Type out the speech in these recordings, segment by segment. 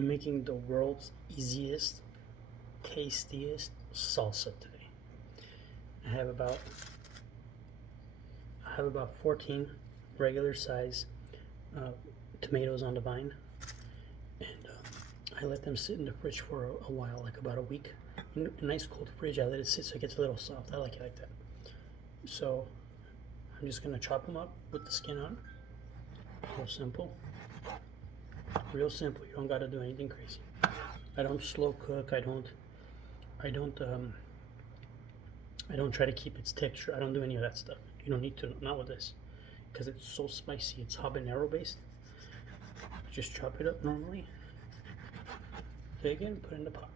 I'm making the world's easiest, tastiest salsa today. I have about 14 regular size tomatoes on the vine, and I let them sit in the fridge for a while, like about a week. In a nice cold fridge, I let it sit so it gets a little soft. I like it like that. So I'm just gonna chop them up with the skin on. Real simple. Real simple. You don't gotta do anything crazy. I don't slow cook. I don't try to keep its texture. I don't do any of that stuff. You don't need to. Not with this, because it's so spicy. It's habanero based. Just chop it up normally. Take it and put it in the pot.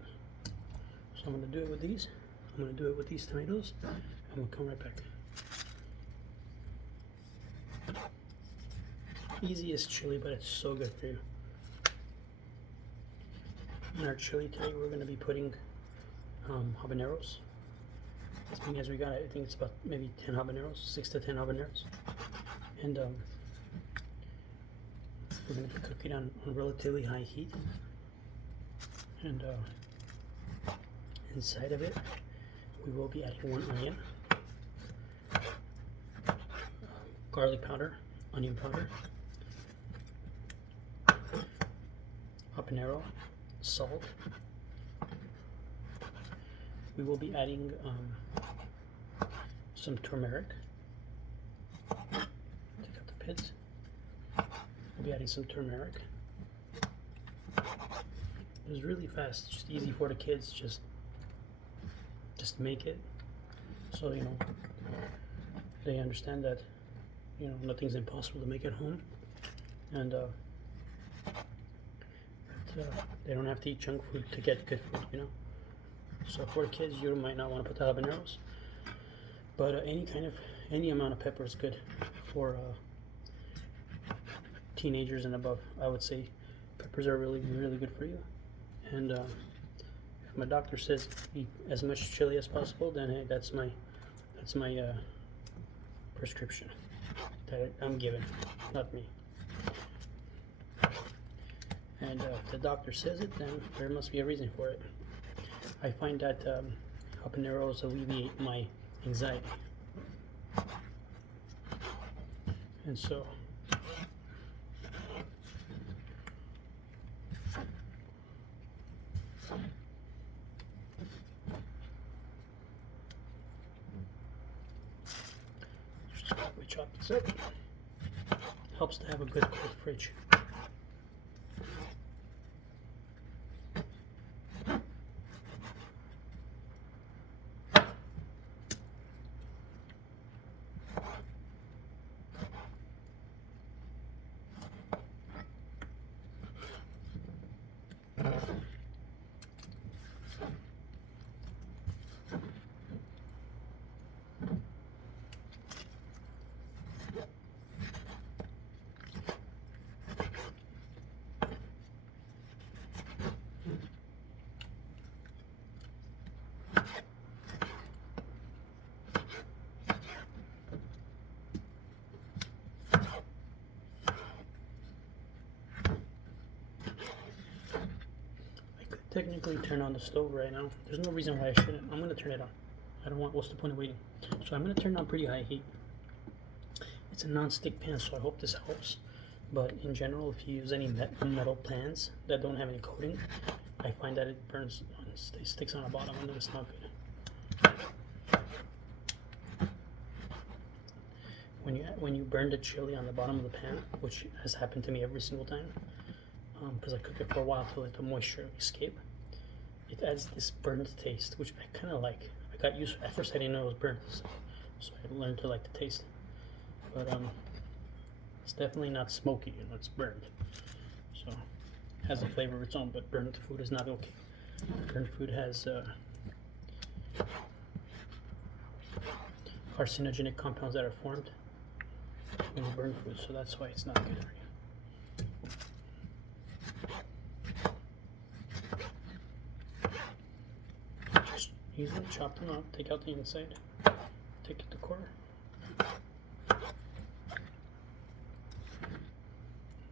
So I'm gonna do it with these. I'm gonna do it with these tomatoes. I'm gonna come right back. Easiest chili, but it's so good for you. In our chili today, we're going to be putting habaneros. As many as we got, I think it's about maybe 10 habaneros, 6 to 10 habaneros. And we're going to be cooking on relatively high heat. And inside of it, we will be adding 1 onion, garlic powder, onion powder, habanero, salt. We will be adding some turmeric. Take out the pits. We'll be adding some turmeric. It's really fast, just easy for the kids. Just make it so they understand that nothing's impossible to make at home, and they don't have to eat junk food to get good food, So for the kids, you might not want to put the habaneros, but any amount of pepper is good for teenagers and above. I would say peppers are really, really good for you. And if my doctor says eat as much chili as possible, then hey, that's my prescription that I'm given, not me. And if the doctor says it, then there must be a reason for it. I find that habaneros alleviate my anxiety. And so just quickly chop this up. Helps to have a good cold fridge. Technically turn on the stove right now. There's no reason why I shouldn't. I'm gonna turn it on. I don't want, what's the point of waiting? So I'm gonna turn on pretty high heat. It's a non-stick pan, so I hope this helps. But in general, if you use any metal pans that don't have any coating, I find that it burns, it sticks on the bottom, and it's not good. When you burn the chili on the bottom of the pan, which has happened to me every single time, because I cook it for a while to let the moisture escape, it adds this burnt taste, which I kind of like. I got used to. At first I didn't know it was burnt, so I learned to like the taste. But it's definitely not smoky, it's burnt. So it has a flavor of its own, but burnt food is not okay. Burnt food has carcinogenic compounds that are formed when you burn food, so that's why it's not good for you. Just easily chop them up, take out the inside, take it to quarter.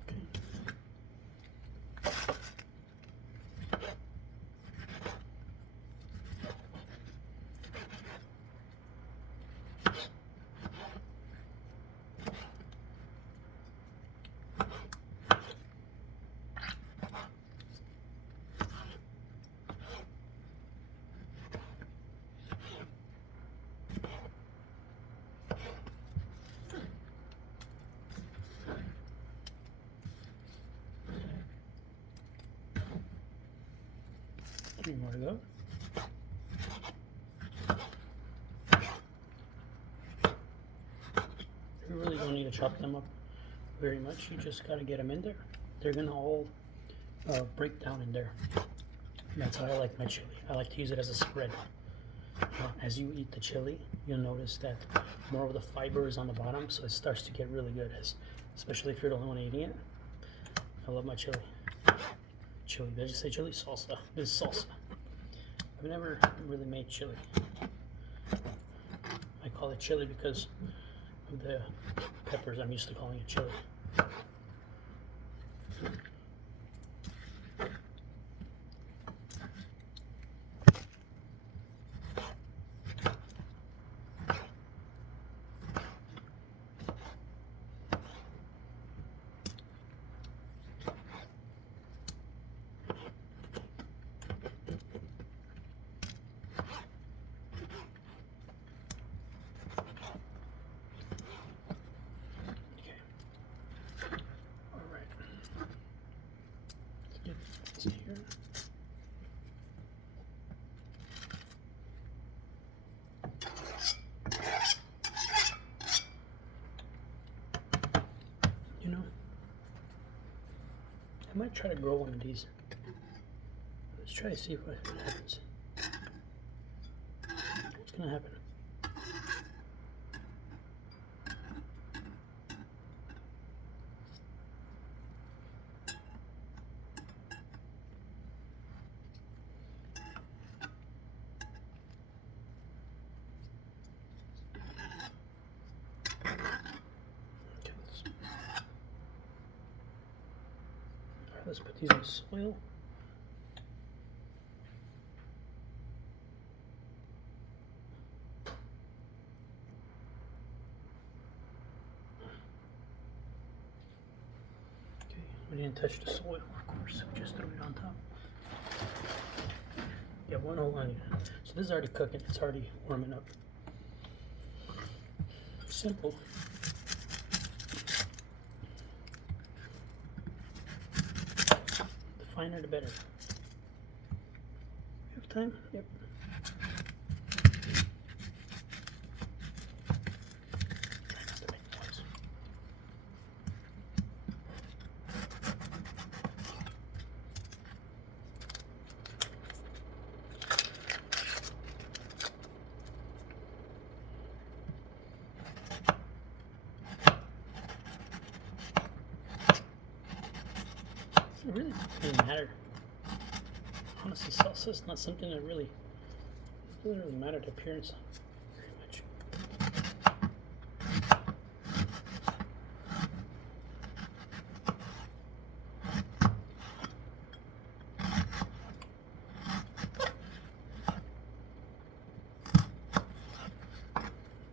Okay. 3 more to go. You really don't need to chop them up very much. You just gotta get them in there. They're gonna all break down in there. And that's how I like my chili. I like to use it as a spread. As you eat the chili, you'll notice that more of the fiber is on the bottom, so it starts to get really good, especially if you're the only one eating it. I love my chili. Chili, did I just say chili? Salsa. This is salsa. I've never really made chili. I call it chili because of the peppers. I'm used to calling it chili. Here. You know, I might try to grow one of these. Let's try to see what happens. What's gonna happen? Let's put these in the soil. Okay, we didn't touch the soil, of course. We just threw it on top. Yeah, one whole onion. So this is already cooking. It's already warming up. Simple. The finer the better. You have time? Yep. Try not to make noise. It really doesn't matter. Honestly, salsa is not something that really doesn't really matter to appearance very much.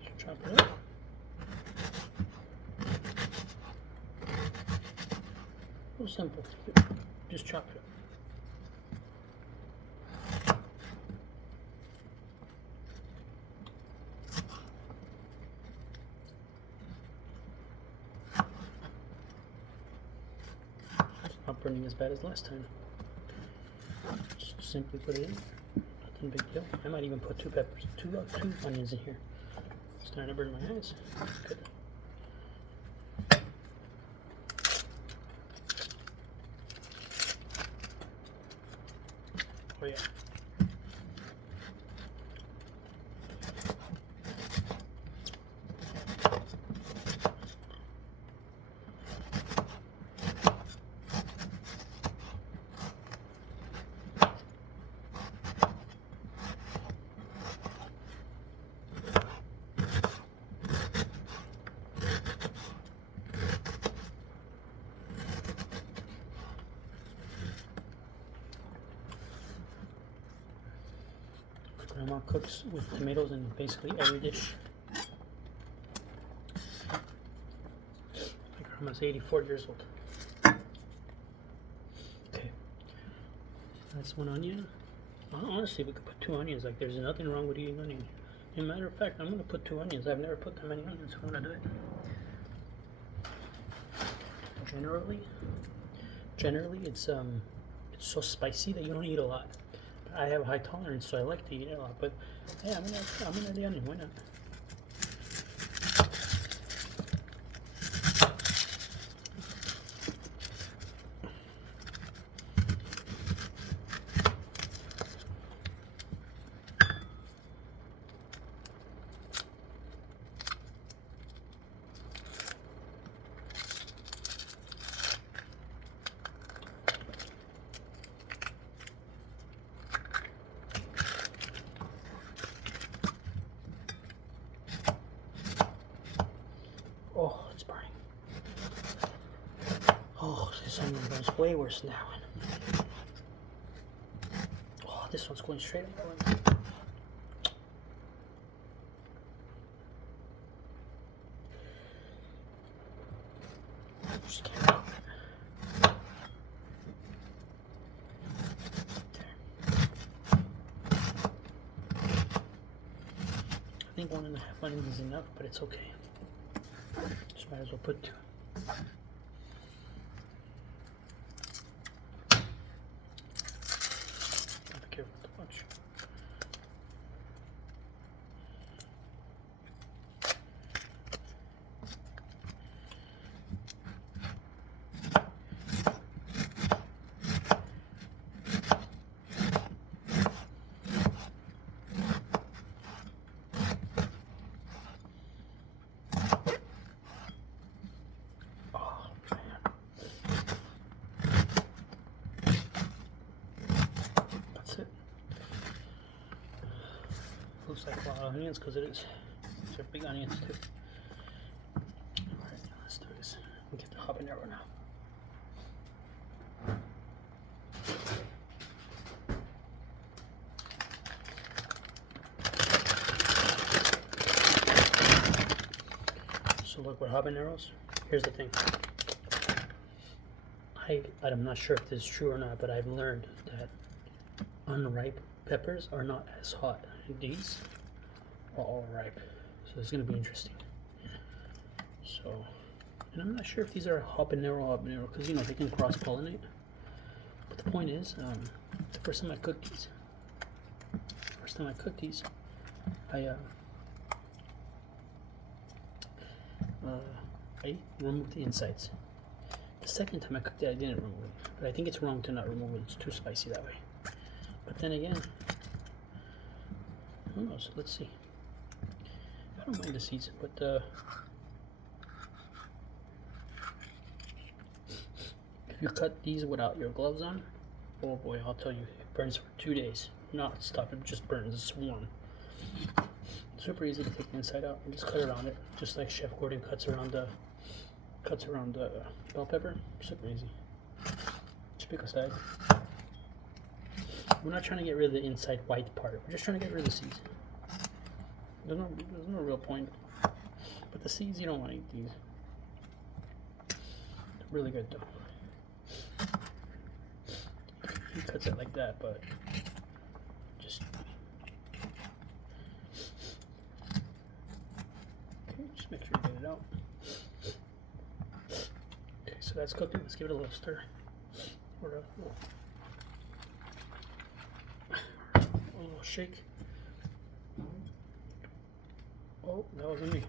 Just chop it up. So simple. Just chop it up. Not burning as bad as last time. Just simply put it in. Nothing big deal. I might even put two onions in here. Starting to burn my eyes. Good. Oh yeah. Grandma cooks with tomatoes in basically every dish. My grandma's 84 years old. Okay, that's one onion. Honestly, we could put 2 onions. Like, there's nothing wrong with eating onion. As a matter of fact, I'm gonna put 2 onions. I've never put that many onions. I'm gonna do it. Generally, it's so spicy that you don't eat a lot. I have a high tolerance, so I like to eat it a lot. But yeah, I'm gonna add the onion. Why not? Oh, it's burning. Oh, this onion burns way worse now. Oh, this one's going straight up. Just can't help it. I think 1.5 onions is enough, but it's okay. Just might as well put 2. Be careful with the punch. Looks like a lot of onions because it is. These are big onions too. Alright, let's do this. We'll get the habanero now. So look, with habaneros, here's the thing. I'm not sure if this is true or not, but I've learned that unripe peppers are not as hot. These are all ripe, so it's going to be interesting. So, and I'm not sure if these are habanero because you know they can cross pollinate. But the point is, the first time I cooked these, I removed the insides. The second time I cooked it, I didn't remove it, but I think it's wrong to not remove it. It's too spicy that way. But then again, who knows? Let's see. I don't mind the seeds, but if you cut these without your gloves on, oh boy, I'll tell you, it burns for 2 days. Not stop, it just burns. It's warm. Super easy to take the inside out and just cut around it, just like Chef Gordon cuts around the bell pepper. Super easy. Just pick a side. We're not trying to get rid of the inside white part. We're just trying to get rid of the seeds. There's no real point. But the seeds, you don't want to eat these. They're really good though. He cuts it like that, but just okay. Just make sure you get it out. Okay, so that's cooking. Let's give it a little stir. Or a little shake. Oh, that wasn't me.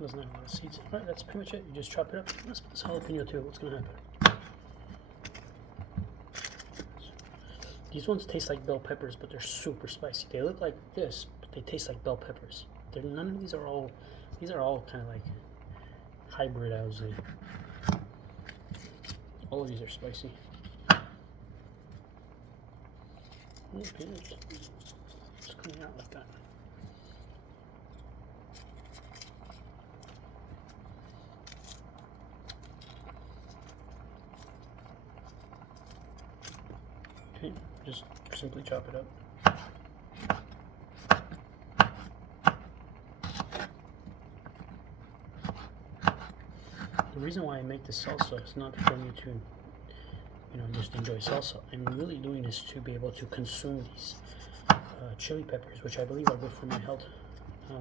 Doesn't have a lot of seeds. Alright, that's pretty much it. You just chop it up. Let's put this jalapeno too. What's gonna happen? These ones taste like bell peppers, but they're super spicy. They look like this, but they taste like bell peppers. None of these are all. These are all kind of like hybrid, I would say. All of these are spicy. Okay, it's coming out like that. Okay, just simply chop it up. The reason why I make this salsa is not for me to, just enjoy salsa. I'm really doing this to be able to consume these chili peppers, which I believe are good for my health. I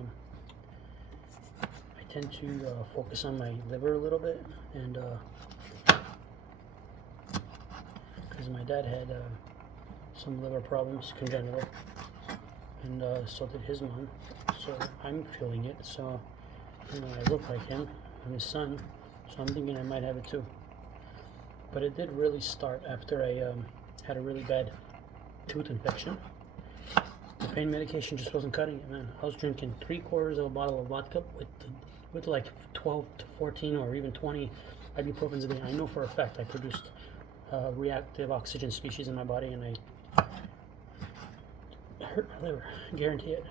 tend to focus on my liver a little bit, and because my dad had some liver problems, congenital, and so did his mom. So I'm feeling it. So I look like him. I'm his son, so I'm thinking I might have it too. But it did really start after I had a really bad tooth infection. The pain medication just wasn't cutting it, man. I was drinking 3/4 of a bottle of vodka with like 12 to 14 or even 20 ibuprofens a day. I know for a fact I produced reactive oxygen species in my body, and I hurt my liver. I guarantee it.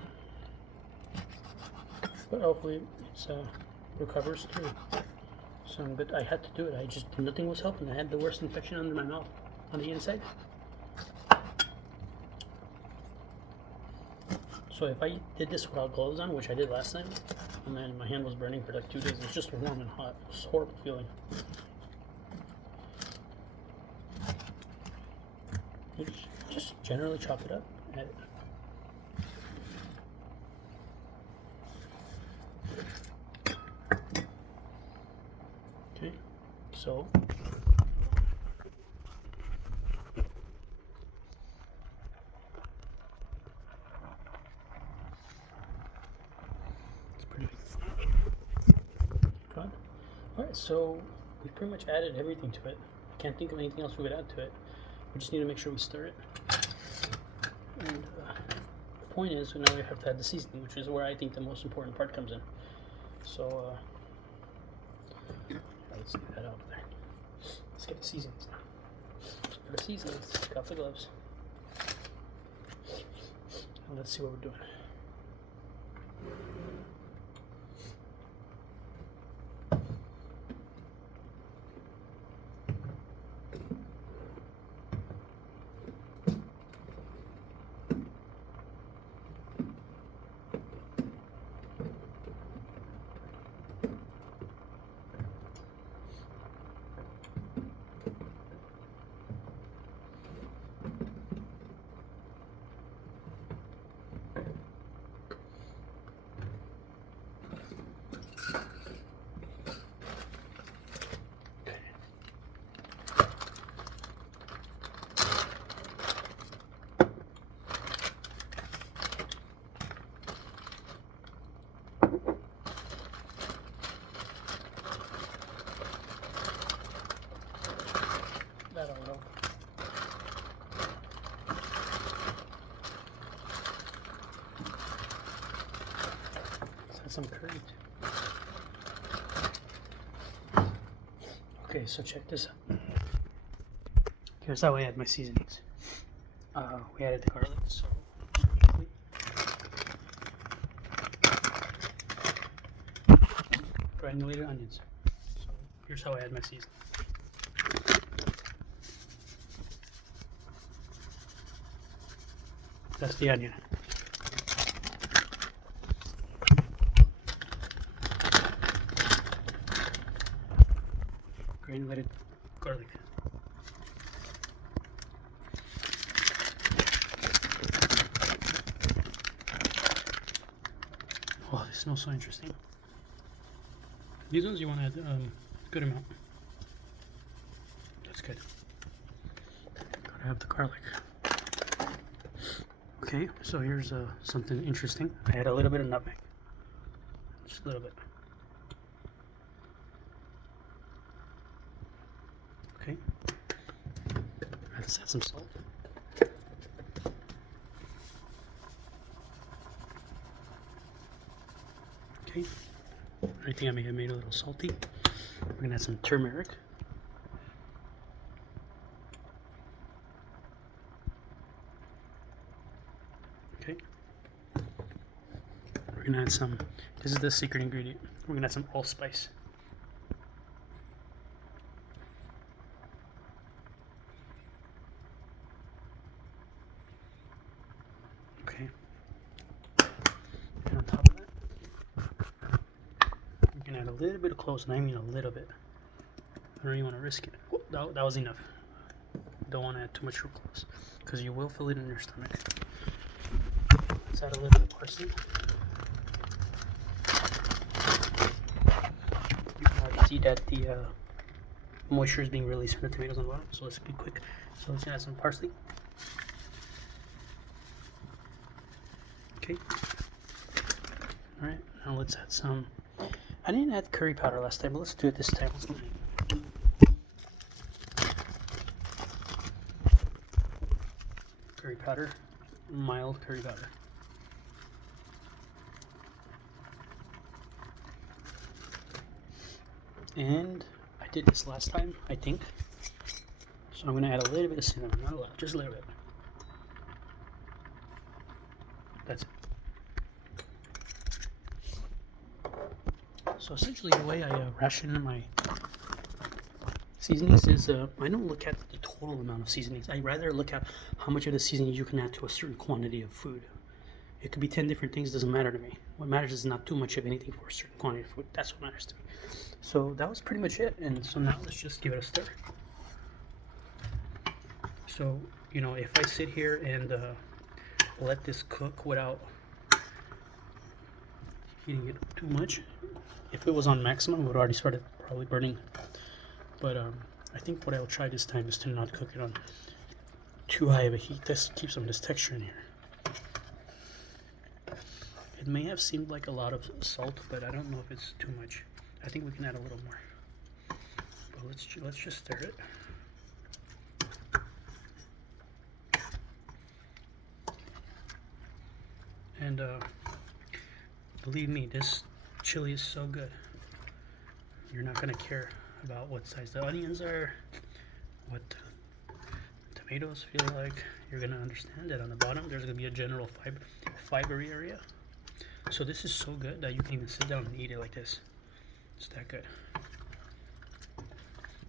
But hopefully it recovers too. So I'm good. I had to do it. Nothing was helping. I had the worst infection under my mouth, on the inside. So if I did this without gloves on, which I did last time, and then my hand was burning for like 2 days, it was just warm and hot. It was a horrible feeling. You just generally chop it up, add it. Okay, so it's pretty big. Alright, so we've pretty much added everything to it. I can't think of anything else we would add to it. We just need to make sure we stir it. And the point is, now we have to add the seasoning, which is where I think the most important part comes in. So let's leave that out there. Let's get the seasonings now. For the seasonings, take off the gloves. And let's see what we're doing. That'll help. Let's add some curry too. Okay, so check this out. Here's how I add my seasonings. We added the garlic, so granulated onions. So here's how I add my seasoning. That's the onion. Granulated garlic. Oh, this smells so interesting. These ones you want to add a good amount. That's good. Gotta have the garlic. Okay, so here's something interesting. I add a little bit of nutmeg. Just a little bit. Okay. Let's add some salt. Okay. I think I may have made a little salty. We're gonna add some turmeric. Okay. We're gonna add some, this is the secret ingredient. We're gonna add some allspice. Okay. And on top of that, we can add a little bit of cloves, and I mean a little bit. I don't even want to risk it. Whoop, that was enough. Don't want to add too much cloves, because you will feel it in your stomach. Let's add a little bit of parsley. You can see that the moisture is being released from the tomatoes on the bottom, so let's be quick. So let's add some parsley. Okay. Alright, now let's add some. I didn't add curry powder last time, but let's do it this time. Curry powder, mild curry powder. And I did this last time, I think. So I'm going to add a little bit of cinnamon, not a lot, just a little bit. That's it. So essentially the way I ration my seasonings is I don't look at the total amount of seasonings. I rather look at how much of the seasoning you can add to a certain quantity of food. It could be 10 different things, doesn't matter to me. What matters is not too much of anything for a certain quantity of food. That's what matters to me. So that was pretty much it. And so now let's just give it a stir. So, you know, if I sit here and let this cook without heating it too much, if it was on maximum, it would already started probably burning. But I think what I'll try this time is to not cook it on too high of a heat. This keeps some of this texture in here. It may have seemed like a lot of salt, but I don't know if it's too much. I think we can add a little more. But let's just stir it. And believe me, this chili is so good. You're not gonna care about what size the onions are, what tomatoes feel like. You're gonna understand that on the bottom there's gonna be a general fibery area. So this is so good that you can even sit down and eat it like this. It's that good.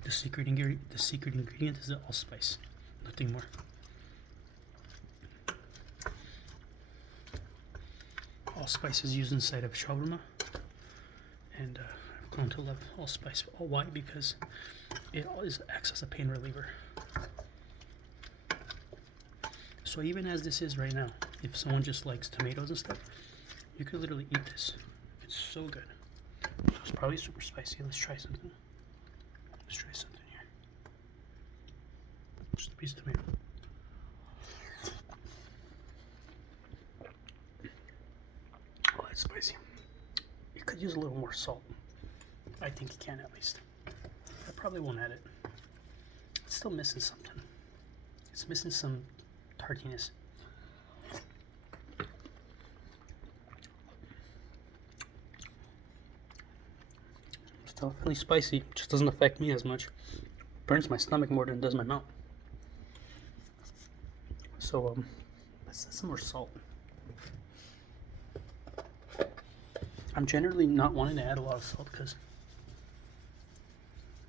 The secret ingredient is the allspice, nothing more. Allspice is used inside of shawarma, and I've grown to love allspice. Why? Because it always acts as a pain reliever. So even as this is right now, if someone just likes tomatoes and stuff, you could literally eat this. It's so good. So it's probably super spicy. Let's try something. Let's try something here. Just a piece of tomato. Oh, that's spicy. You could use a little more salt. I think you can, at least. I probably won't add it. It's still missing something. It's missing some tartiness. It's definitely spicy. It just doesn't affect me as much. It burns my stomach more than it does my mouth. So let's add some more salt. I'm generally not wanting to add a lot of salt because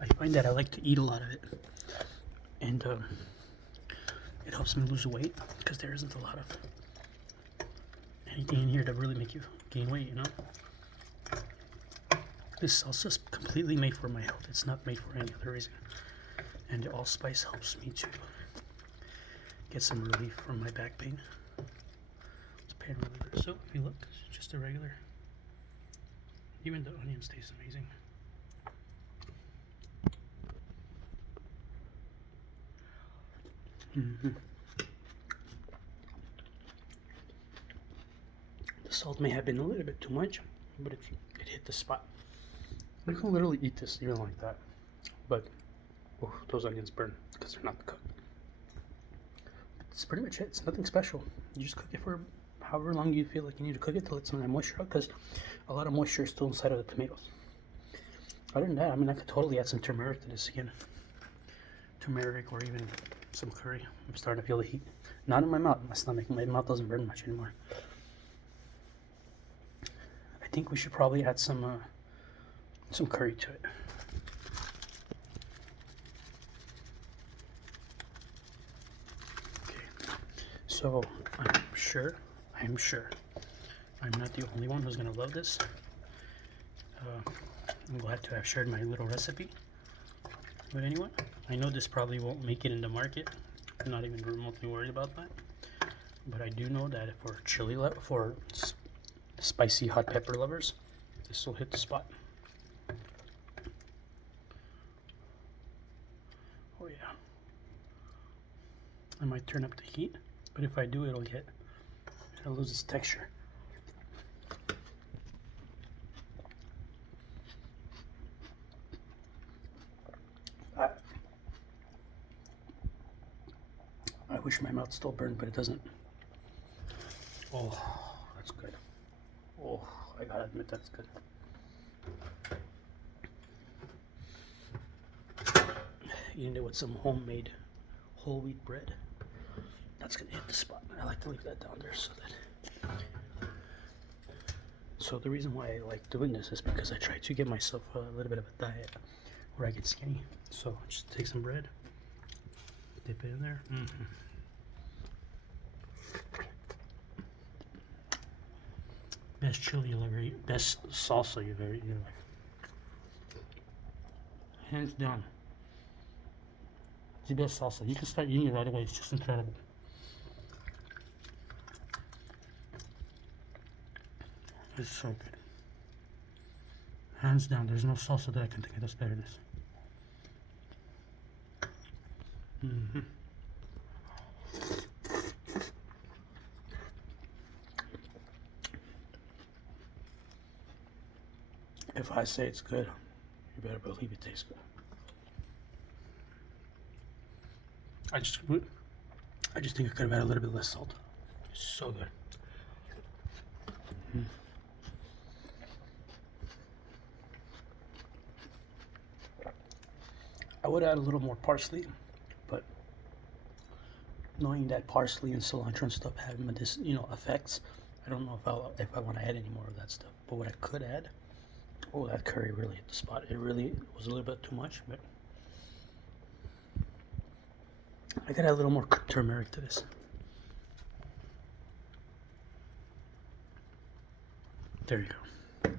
I find that I like to eat a lot of it, and it helps me lose weight because there isn't a lot of anything in here to really make you gain weight, you know. This salsa is completely made for my health. It's not made for any other reason, and the allspice helps me to get some relief from my back pain. It's a pain reliever. So if you look, it's just a regular. Even the onions taste amazing. The salt may have been a little bit too much, but it hit the spot. You can literally eat this even like that, but those onions burn because they're not cooked. That's pretty much it. It's nothing special. You just cook it for however long you feel like you need to cook it to let some of that moisture out, because a lot of moisture is still inside of the tomatoes. Other than that, I mean, I could totally add some turmeric to this again. Turmeric, or even some curry. I'm starting to feel the heat. Not in my mouth, my stomach. My mouth doesn't burn much anymore. I think we should probably add some curry to it. Okay. So I'm sure I'm not the only one who's gonna love this. I'm glad to have shared my little recipe with anyone. I know this probably won't make it in the market. I'm not even remotely worried about that. But I do know that for spicy hot pepper lovers, this will hit the spot. Oh yeah. I might turn up the heat, but if I do, it'll lose its texture. I wish my mouth still burned, but it doesn't. Oh, that's good. Oh, I gotta admit that's good. Eating it with some homemade whole wheat bread. That's gonna hit the spot. I like to leave that down there so the reason why I like doing this is because I try to get myself a little bit of a diet where I get skinny. So just take some bread, dip it in there. Best chili you'll ever eat. Best salsa you've ever eaten. Hands down. It's the best salsa. You can start eating it right away. It's just incredible. It's so good. Hands down. There's no salsa that I can think of that's better than this. If I say it's good, you better believe it tastes good. I just think I could have had a little bit less salt. It's so good. I would add a little more parsley, but knowing that parsley and cilantro and stuff have effects, I don't know if I want to add any more of that stuff. But what I could add, oh, that curry really hit the spot. It really was a little bit too much, but I could add a little more turmeric to this. There you go.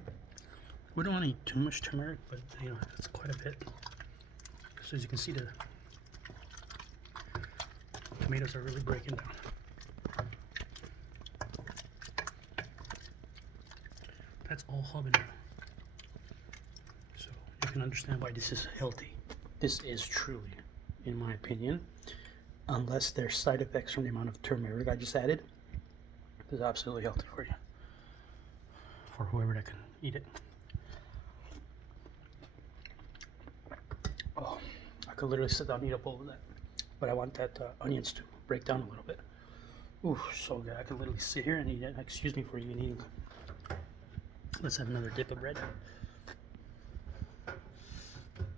We don't want to eat too much turmeric, but that's quite a bit. So as you can see, the tomatoes are really breaking down. That's all habanero. So you can understand why this is healthy. This is truly, in my opinion, unless there's side effects from the amount of turmeric I just added, this is absolutely healthy for you. For whoever that can eat it. Oh, I could literally sit down and eat a bowl of that. But I want that onions to break down a little bit. Ooh, so good. I could literally sit here and eat it. Excuse me for even eating. Let's have another dip of bread.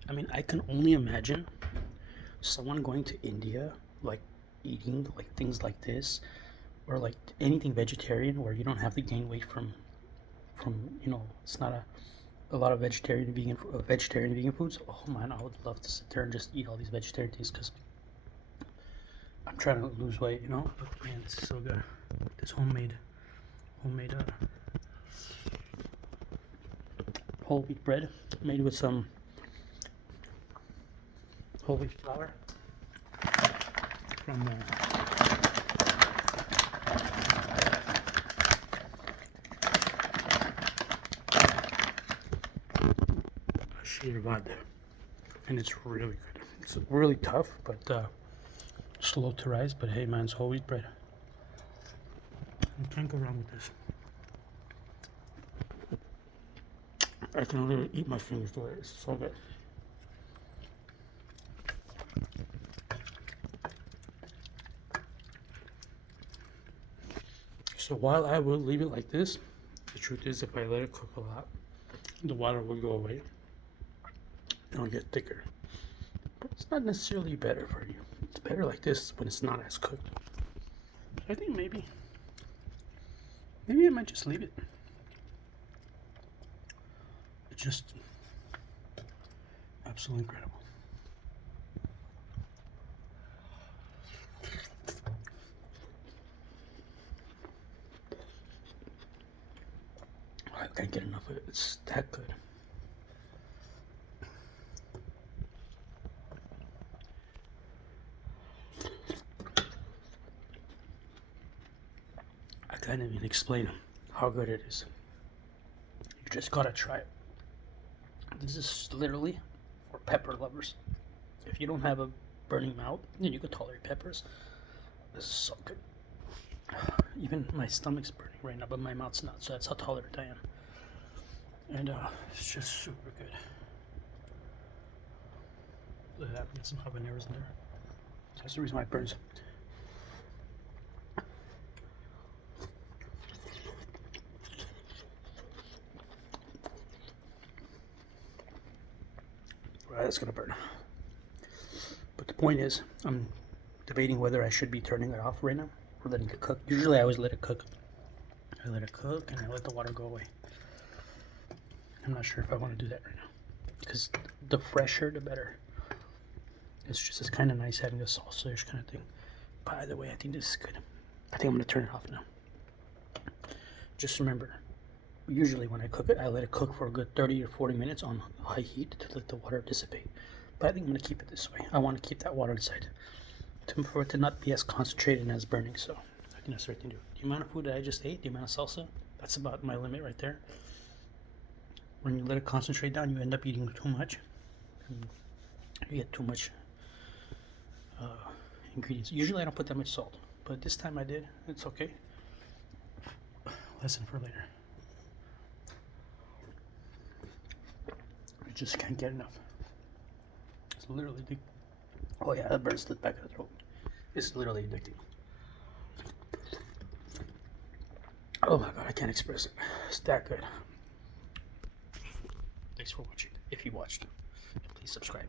I mean, I can only imagine someone going to India, like eating like things like this, or like anything vegetarian where you don't have to gain weight from it's not a lot of vegetarian vegan foods. Oh man, I would love to sit there and just eat all these vegetarian things because I'm trying to lose weight, But man, this is so good. This homemade whole wheat bread made with some whole wheat flour from Shirvad, and it's really good. It's really tough, but slow to rise. But hey, man, it's whole wheat bread. You can't go wrong with this. I can literally eat my fingers the way it's so good. So while I will leave it like this, the truth is if I let it cook a lot, the water will go away. It'll get thicker. But it's not necessarily better for you. It's better like this when it's not as cooked. I think maybe I might just leave it. It's just absolutely incredible. I can't get enough of it. It's that good. I can't even explain how good it is. You just gotta try it. This is literally for pepper lovers. If you don't have a burning mouth, then you can tolerate peppers. This is so good. Even my stomach's burning right now, but my mouth's not, so that's how tolerant I am. And it's just super good. Look at that, we got some habaneros in there. That's the reason why it burns. Right, that's gonna burn. But the point is, I'm debating whether I should be turning it off right now or letting it cook. Usually I always let it cook. I let it cook and I let the water go away. I'm not sure if I want to do that right now, because the fresher the better. It's kind of nice having a salsa-ish kind of thing. By the way, I think this is good. I think I'm going to turn it off now. Just remember, usually when I cook it, I let it cook for a good 30 or 40 minutes on high heat to let the water dissipate. But I think I'm going to keep it this way. I want to keep that water inside for it to not be as concentrated and as burning. So I think that's the right thing to do. The amount of food that I just ate, the amount of salsa, that's about my limit right there. When you let it concentrate down, you end up eating too much. You get too much ingredients. Usually I don't put that much salt, but this time I did. It's okay. Lesson for later. I just can't get enough. It's literally addicting. Oh yeah, that burns the back of the throat. It's literally addicting. Oh my god, I can't express it. It's that good. Thanks for watching. If you watched, please subscribe.